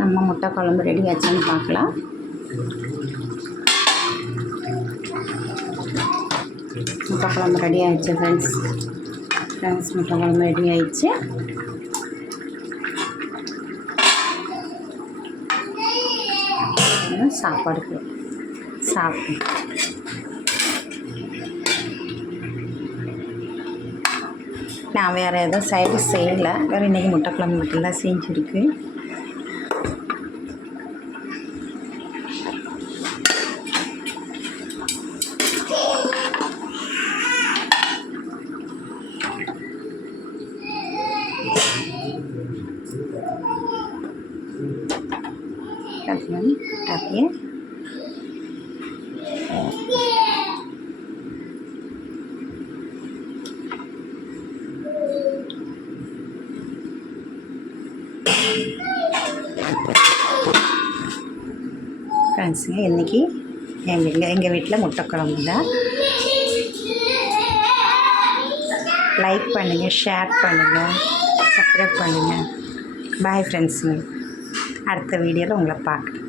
நம்ம முட்டை குழம்பு ரெடி ஆச்சுன்னு பார்க்கலாம். முட்டை குழம்பு ரெடி ஆகிடுச்சு ஃப்ரெண்ட்ஸ். முட்டை குழம்பு ரெடி ஆகிடுச்சு. சாப்பாடுக்கு சாப்பிட்டு நான் வேறு எதுவும் சைடு செய்யலை. வேறு இன்றைக்கி முட்டை குழம்பு மட்டும்தான் செஞ்சுருக்கு. tapi ஃப்ரெண்ட்ஸுங்க இன்றைக்கி எங்கள் வீட்டில் முட்டை குழம்பு தான். லைக் பண்ணுங்கள், ஷேர் பண்ணுங்கள், சப்ஸ்கிரைப் பண்ணுங்கள். பாய் ஃப்ரெண்ட்ஸுங்க. அடுத்த வீடியோவில் உங்களை பார்க்குறேன்.